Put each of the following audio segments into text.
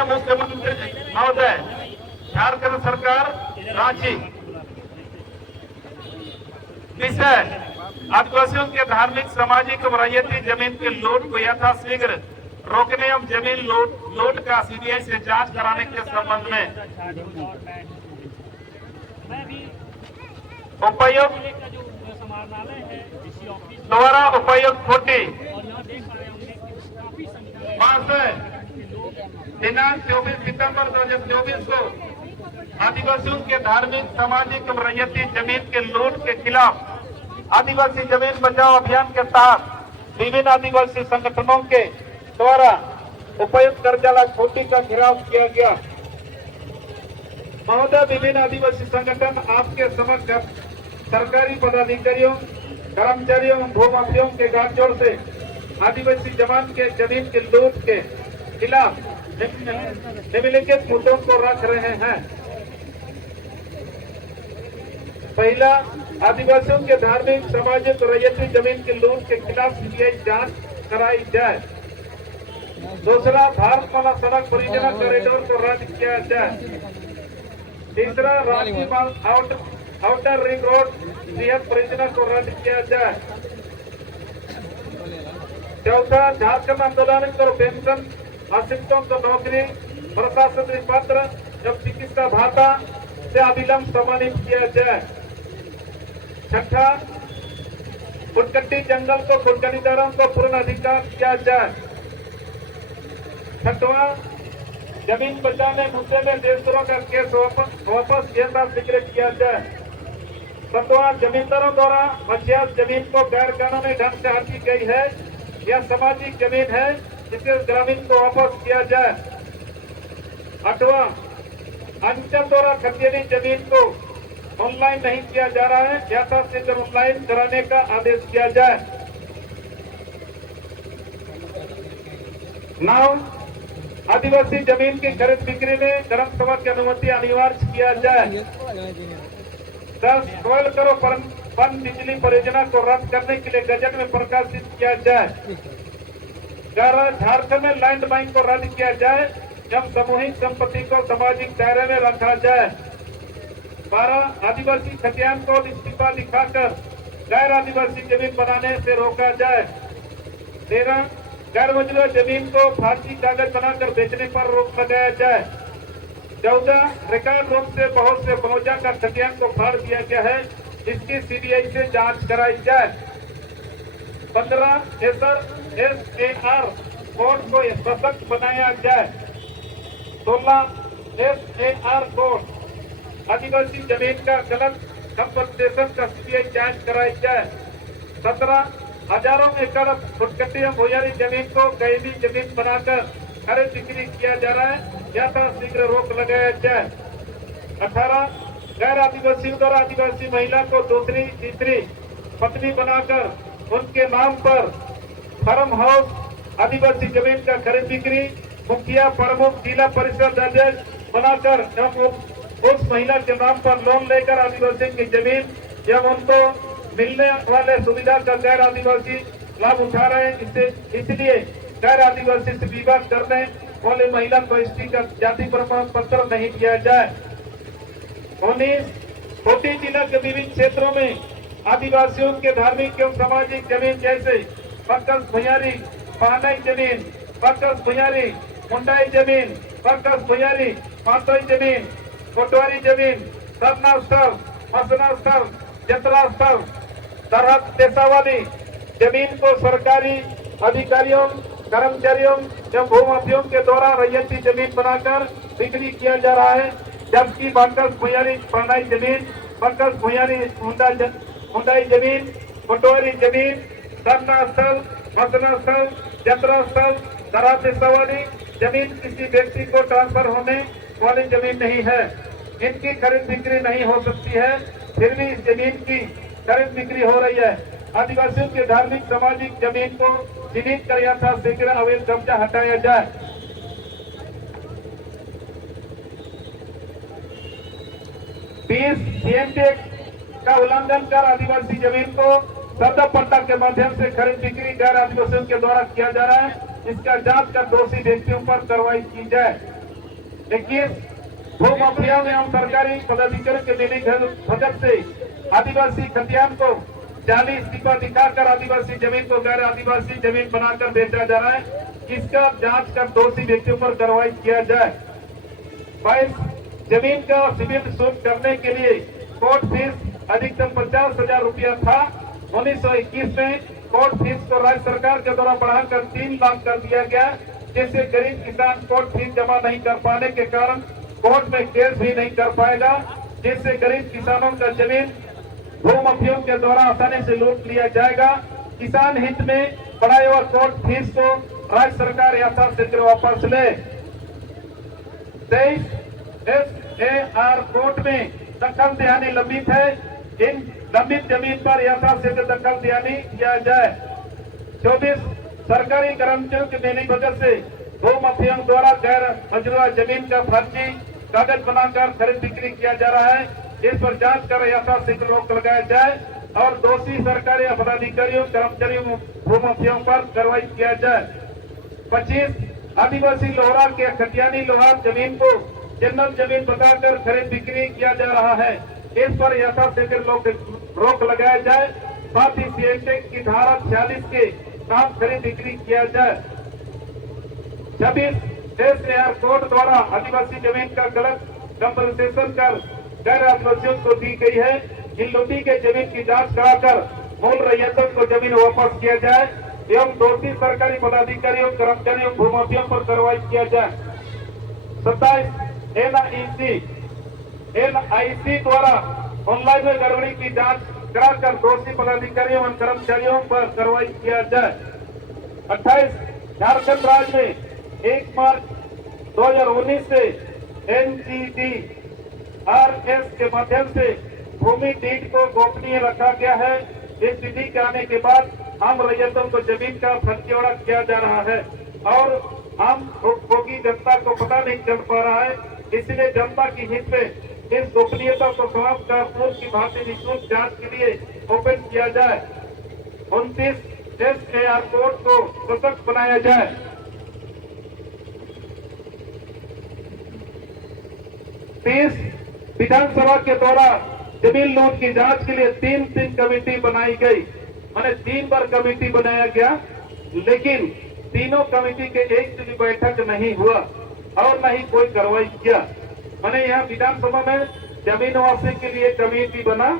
माननीय मुख्यमंत्री महोदय झारखंड सरकार रांची। विषय आदिवासियों के धार्मिक सामाजिक और रैयती जमीन के लूट को यथाशीघ्र रोकने एवं जमीन लूट का सीबीआई से जांच कराने के संबंध में उपायुक्त द्वारा उपायुक्त खोटी दिनांक 24 सितंबर 2024 को आदिवासियों के धार्मिक सामाजिक और रैयती जमीन के लूट के खिलाफ आदिवासी जमीन बचाओ अभियान के तहत विभिन्न आदिवासी संगठनों के द्वारा उपायुक्त कार्यालय खोटी का घेराव किया गया। महोदय, विभिन्न आदिवासी संगठन आपके समक्ष सरकारी पदाधिकारियों, कर्मचारियों, भूमाफियों के गाठजोड़ से आदिवासी जवान के जमीन के लूट के खिलाफ निम्नलिखित मुद्दों को रख रहे हैं। पहला, आदिवासियों के धार्मिक सामाजिक और रैयती जमीन के लूट के खिलाफ सीबीआई जांच कराई जाए। दूसरा, भारतमाला सड़क परियोजना कॉरिडोर को रद्द किया जाए। तीसरा, रांची आउटर रिंग रोड बृहद परियोजना को रद्द किया जाए। चौथा, झारखंड आंदोलन और पेंशन आश्रितों को नौकरी, प्रशासनिक पत्र एवं चिकित्सा भाता से अविलंब सम्मानित किया जाए। छठा, कुटकट्टी जंगल को कुटकनीदारों को पूर्ण अधिकार दिया जाए। छठवां, जमीन बचाने मुद्दे में देशद्रोह का केस वापस यथाशीघ्र किया जाए। सातवां, जमींदारों द्वारा मछियार जमीन को गैर कानूनी ढंग से हड़पी गई है, यह सामाजिक जमीन है, जिसे ग्रामीण को वापस किया जाए। आठवां, अंचल द्वारा खतियानी जमीन को ऑनलाइन नहीं किया जा रहा है, यथाशीघ्र ऑनलाइन कराने का आदेश किया जाए। 9, आदिवासी जमीन की खरीद बिक्री में ग्राम सभा की अनुमति अनिवार्य किया जाए। 10, कोयल करो पन बिजली परियोजना को रद्द करने के लिए गजट में प्रकाशित किया जाए। 11, झारखंड में लैंड माइनिंग को रद्द किया जाए एवं सामूहिक संपत्ति को सामाजिक दायरे में रखा जाए। 12, आदिवासी खतियान को इस्तीफा दिखाकर गैर आदिवासी जमीन बनाने से रोका जाए। 13, गैर मंजूर जमीन को फार्सी कागज बनाकर बेचने पर रोक लगाया जाए। 14, रिकॉर्ड रूप से बहुत से फौजा का खतियान को फाड़ दिया गया है, इसकी सीबीआई से जांच कराई जाए। 15, SAR कोड को सशक्त बनाया जाए। 16, SAR कोड आदिवासी जमीन का गलत कंपनसेशन का सीबीआई जांच कराई जाए। 17, हजारों एकड़ फुटकट्टी एवं भूयारी जमीन को कायमी जमीन बनाकर खरीद बिक्री किया जा रहा है, यथाशीघ्र रोक लगाया जाए। 18, गैर आदिवासियों द्वारा आदिवासी महिला को दूसरी तीसरी पत्नी बनाकर उनके नाम पर फार्म हाउस आदिवासी जमीन का खरीद बिक्री मुखिया प्रमुख जिला परिषद अध्यक्ष बनाकर एवं उस महिला के नाम पर लोन लेकर आदिवासी की जमीन एवं उनको मिलने वाले सुविधा का गैर आदिवासी लाभ उठा रहे हैं। इसलिए गैर आदिवासी से विवाह करने वाले महिला को एसटी का जाति प्रमाण पत्र नहीं दिया जाए। 19, खोटी जिला के विभिन्न क्षेत्रों में आदिवासियों के धार्मिक एवं सामाजिक जमीन जैसे पक्कस भुयारी, पानाई जमीन, पक्कस भुयारी, मुंडाई जमीन, पक्कस भुयारी, मातोई जमीन, कोटवारी जमीन, धरना स्थल, मसना स्थल, जतरा स्थल, सरहद देशावाली जमीन को सरकारी अधिकारियों, कर्मचारियों एवं भूमाफियों के द्वारा रैयती जमीन बनाकर बिक्री किया जा रहा है, जबकि बक्कस भुयारी पानाई जमीन, बक्कस भुयारी मुंडाई जमीन, कोटवारी जमीन, धरना स्थल, मसना स्थल, जतरा स्थल, सरहद देशावाली जमीन किसी व्यक्ति को ट्रांसफर होने वाली जमीन नहीं है, इनकी खरीद बिक्री नहीं हो सकती है, फिर भी इस जमीन की खरीद बिक्री हो रही है। आदिवासियों के धार्मिक सामाजिक जमीन को चिन्हित कर यथाशीघ्र अवैध कब्जा हटाया जाए। सीएमटी का उल्लंघन कर आदिवासी जमीन को सदा पट्टा के माध्यम से खरीद बिक्री गैर आदिवासियों के द्वारा किया जा रहा है, इसका जांच कर दोषी व्यक्तियों पर कार्रवाई की जाए। 21 भू माफियाओं एवं सरकारी पदाधिकारियों के मिली भगत से आदिवासी खतियान को 40 दीपा दिखाकर आदिवासी जमीन को गैर आदिवासी जमीन बनाकर बेचा जा रहा है। इसका जांच कर दोषी व्यक्तियों पर कार्रवाई किया जाए। 22 जमीन का सिविल सूट करने के लिए कोर्ट फीस अधिकतम 50,000 रुपया था। 1921 में कोर्ट फीस को राज्य सरकार के द्वारा बढ़ाकर 3 लाख कर दिया गया, जिससे गरीब किसान कोर्ट फीस जमा नहीं कर पाने के कारण कोर्ट में केस भी नहीं कर पाएगा, जिससे गरीब किसानों का जमीन भूमाफियों के द्वारा आसानी से लूट लिया जाएगा। किसान हित में बढ़ाए हुआ कोर्ट फीस को राज्य सरकार यथाशीघ्र वापस ले। 23 SAR कोर्ट में दखल दियानी लंबित है। इन लंबित जमीन पर यथाशीघ्र दखल दियानी किया जाए। 24 सरकारी कर्मचारियों की मिली भगत से भूमाफियों द्वारा गैर मंजूर जमीन का फर्जी कागज बनाकर खरीद बिक्री किया जा रहा है। इस पर जांच कर यथाशीघ्र रोक लगाया जाए और दोषी सरकारी पदाधिकारियों कर्मचारियों भूमाफियों पर कार्रवाई किया जाए। 25 आदिवासी लोहारा के खतियानी लोहार जमीन को जनरल जमीन बताकर खरीद बिक्री किया जा रहा है। इस पर यथाशीघ्र रोक लगाया जाए। साथ ही सीएनटेक की धारा 46 के साथ खरीद बिक्री किया जाए। 26 SAR कोर्ट द्वारा आदिवासी जमीन का गलत कंपनसेशन कर गैर आदिवासियों को दी गई है। इन लूटी के जमीन की जांच कराकर मूल रैयतों को जमीन वापस किया जाए एवं दोषी सरकारी पदाधिकारियों कर्मचारियों भूमाफियों पर कार्रवाई किया जाए। 27 NIC द्वारा ऑनलाइन में गड़बड़ी की जांच कराकर दोषी पदाधिकारियों एवं कर्मचारियों पर कार्रवाई किया जाए। 28 झारखंड राज्य में 1 मार्च 2019 से NGDRS के माध्यम से भूमि डीड को गोपनीय रखा गया है। इस विधि के आने के बाद आम रैयतों को जमीन का फर्जीवाड़ा किया जा रहा है और आम उपभोगी जनता को पता नहीं चल पा रहा है। इसलिए जनता की हित में इस गोपनीयता को समाप्त कर पूर्व की भांति निःशुल्क जांच के लिए ओपन किया जाए। 29 SAR कोर्ट को सशक्त बनाया जाए। 30 विधानसभा के द्वारा जमीन लूट की जांच के लिए 3 कमेटी बनाई गई। माने 3 बार कमेटी बनाया गया, लेकिन तीनों कमेटी के एक से भी बैठक नहीं हुआ और न ही कोई कार्रवाई किया। माने यहाँ विधानसभा में जमीन वापसी के लिए कमेटी बना,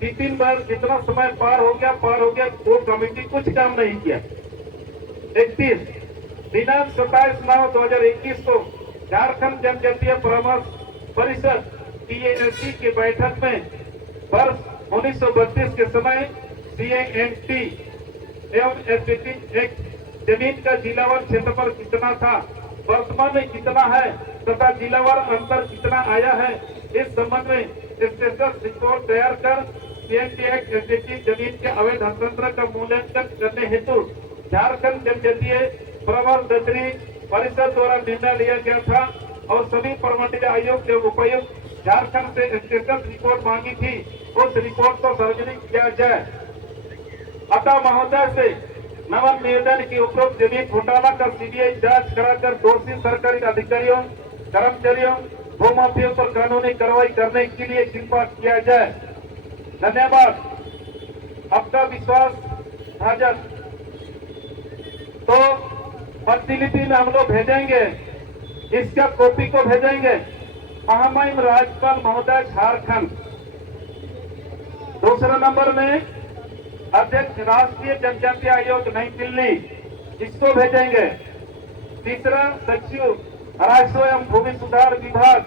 3 बार जितना समय पार हो गया वो कमेटी कुछ काम नहीं किया। 31 दिनांक 27/9/2021 को झारखंड जनजातीय परामर्श परिषद TALC की बैठक में वर्ष 1932 के समय CANT एवं SBT एक्ट जमीन का जिलावार क्षेत्रफल कितना था, वर्तमान में कितना है तथा जिलावार अंतर कितना आया है, इस संबंध में स्टेटस रिपोर्ट तैयार कर CANT एक्ट SBT जमीन के अवैध हस्तांतरण का मूल्यांकन करने हेतु झारखंड जनजातीय परामर्श परिषद द्वारा निर्णय लिया गया था और सभी प्रमंडलीय आयोग के उपायुक्त झारखंड से स्टेटस रिपोर्ट मांगी थी। उस रिपोर्ट को सार्वजनिक किया जाए। अतः महोदय से नवन निवेदन की उपरोक्त जमीन घोटाला का CBI जांच कराकर दोषी सरकारी अधिकारियों कर्मचारियों भूमाफियों पर कानूनी कार्रवाई करने के लिए कृपा किया जाए। धन्यवाद। आपका विश्वास भाजपा तो प्रतिलिपि में हम लोग भेजेंगे, इसका कॉपी को भेजेंगे महामहिम राज्यपाल महोदय झारखंड। दूसरा नंबर में अध्यक्ष राष्ट्रीय जनजातीय आयोग नई दिल्ली, इसको भेजेंगे। तीसरा सचिव राजस्व एवं भूमि सुधार विभाग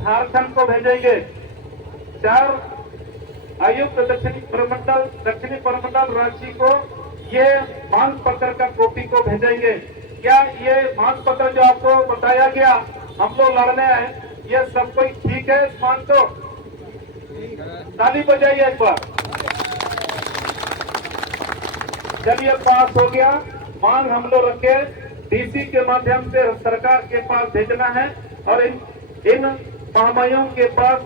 झारखंड को भेजेंगे। 4 आयुक्त दक्षिणी परमंडल रांची को ये मांग पत्र का कॉपी को भेजेंगे। क्या ये मांग पत्र जो आपको बताया गया हम लोग लड़ने हैं, ये सब कोई ठीक है? इस मांग को ताली बजाइए एक बार। चलिए पास हो गया। मांग हम लोग रखे DC के माध्यम से सरकार के पास भेजना है और इन महामहियों के पास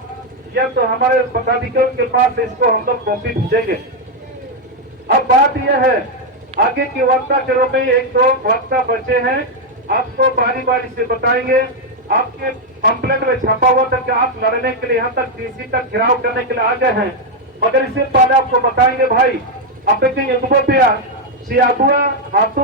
या तो हमारे पदाधिकारियों के पास इसको हम लोग कॉपी भेजेंगे। अब बात यह है, आगे की वक्ता के रूप में 1-2 वक्ता बचे हैं, आपको बारी बारी से बताएंगे। आपके पंपलेट में छपा हुआ था कि आप लड़ने के लिए यहाँ तक डीसी तक घेराव करने के लिए आ गए हैं, मगर इससे पहले आपको बताएंगे भाई, अपने युद्धों पे सियादुआ हाथों